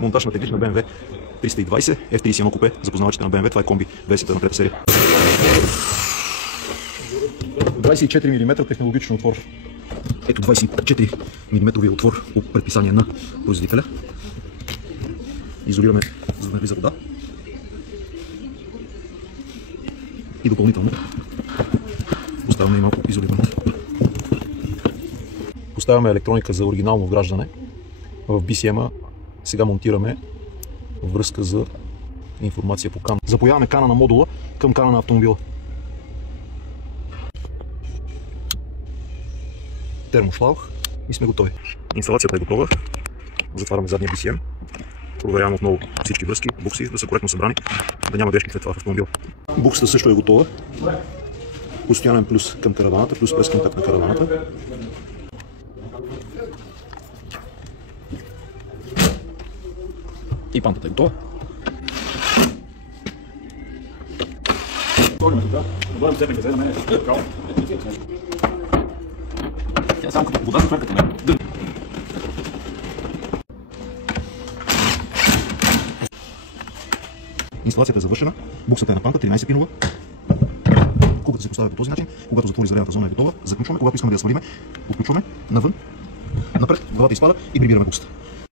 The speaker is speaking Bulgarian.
Монтаж на теглич на BMW 320 F31 купе. Запознавачите на BMW, това е комби версията на трета серия. 24 мм технологичен отвор. Ето 24 мм отвор по предписание на производителя. Изолираме, за да не влиза вода. И допълнително поставяме и малко изолирането. Поставяме електроника за оригинално вграждане. В BCM-а сега монтираме връзка за информация по кан. Запояваме кана на модула към кана на автомобила. Термошлаух и сме готови. Инсталацията е готова. Затваряме задния BCM. Проверяваме отново всички връзки, букси да са коректно събрани, да няма грешки след това в автомобила. Буксата също е готова. Постоянен плюс към караваната, плюс през контакт на караваната. И пантата е готова. Тя само като вода затвърката не. Инсталацията е завършена. Буксата е на панта, 13 пинова. Кугата се поставя по този начин. Когато затвори зарядната зона е готова, заключваме. Когато искаме да я свалиме, отключваме навън, напред, главата изпада и прибираме буксата.